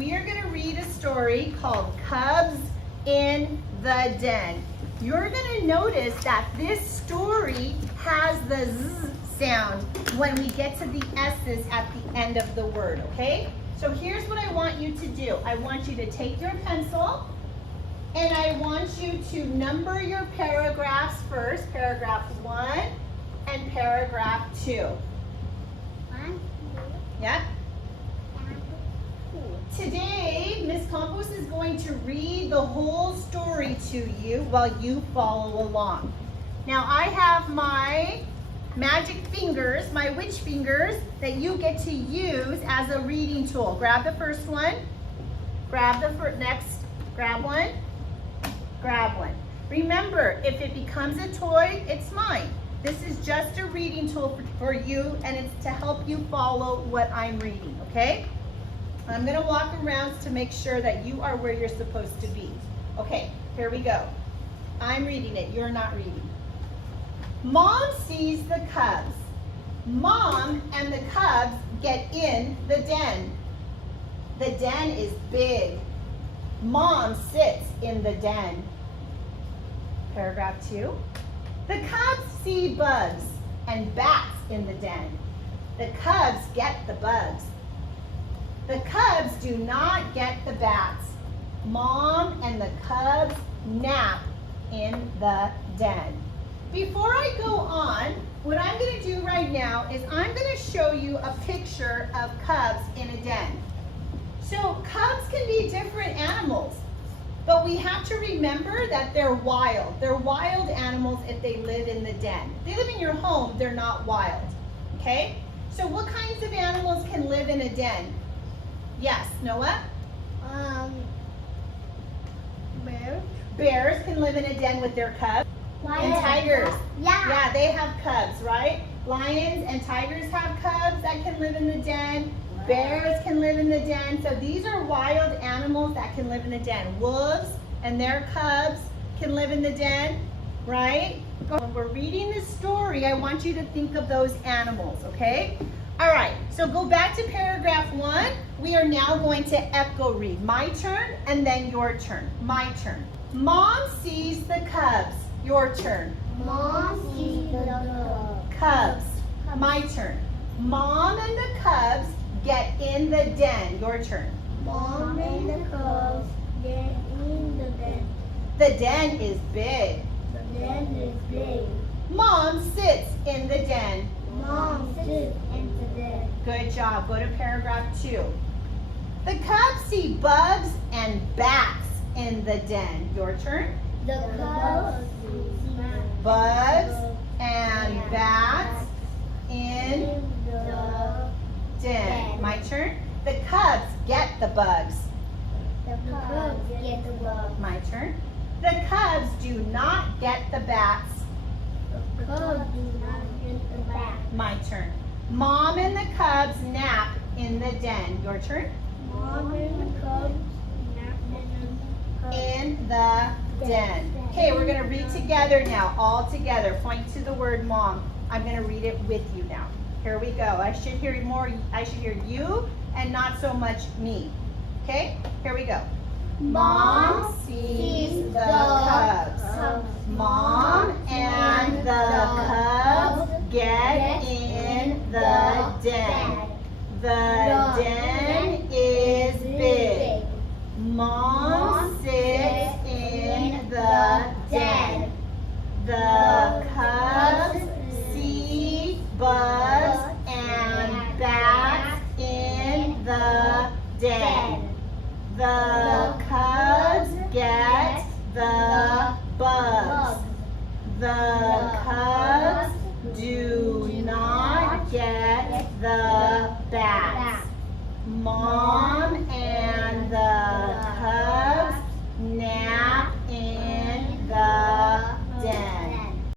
we are going to read a story called Cubs in the Den. You're going to notice that this story has the Z sound when we get to the S's at the end of the word, okay? So here's what I want you to do. I want you to take your pencil and I want you to number your paragraphs first, paragraph 1 and paragraph 2. 1, 2, Yeah? 3, 4. Today, Miss Campos is going to read the whole story to you while you follow along. Now, I have my magic fingers, my witch fingers, that you get to use as a reading tool. Grab the first one, grab the next, grab one, grab one. Remember, if it becomes a toy, it's mine. This is just a reading tool for you, and it's to help you follow what I'm reading, okay? I'm gonna walk around to make sure that you are where you're supposed to be. Okay, here we go. I'm reading it, you're not reading. Mom sees the cubs. Mom and the cubs get in the den. The den is big. Mom sits in the den. Paragraph 2. The cubs see bugs and bats in the den. The cubs get the bugs. The cubs do not get the bats. Mom and the cubs nap in the den. Before I go on, what I'm going to do right now is I'm going to show you a picture of cubs in a den. So cubs can be different animals, but we have to remember that they're wild. They're wild animals if they live in the den. If they live in your home, they're not wild, okay? So what kinds of animals can live in a den? Yes, Noah? Bears. Bears can live in a den with their cubs. And tigers. Yeah, they have cubs, right? Lions and tigers have cubs that can live in the den. Bears can live in the den. So these are wild animals that can live in the den. Wolves and their cubs can live in the den, right? When we're reading this story, I want you to think of those animals, okay? All right, so go back to paragraph 1. We are now going to echo read. My turn and then your turn. My turn. Mom sees the cubs. Your turn. Mom sees the Cubs. My turn. Mom and the cubs get in the den. Your turn. Mom and the cubs get in the den. The den is big. The den is big. Mom sits in the den. Mom sits in the den. Good job. Go to paragraph 2. The cubs see bugs and bats in the den. Your turn. The cubs see Bugs and bats in the den. My turn. The cubs get the bugs. The cubs get the bug. My turn. The cubs do not get the bats. The cubs do not get the bat. My turn. Mom and the cubs nap in the den. Your turn. Mom and the cubs nap In the den. Okay, we're going to read together now, all together. Point to the word mom. I'm going to read it with you now. Here we go. I should hear you and not so much me. Okay, here we go. Mom sees the cubs. Mom and the cubs get in the den. The den is big. Mom sits in the den. The cubs see bugs and bats in the den. The cubs get the bugs. The